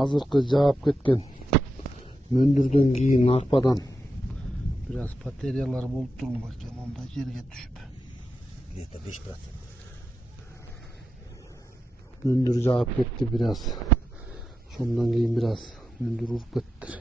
Азыркы жаап кеткен мөндүрдөн кийин арпадан biraz bateriyalar болуп турмак экен, онда жерге түшүп. Где-то 5%. Мөндүр жаап кетти biraz. Ошондон кийин biraz мөндүр уруп кетти.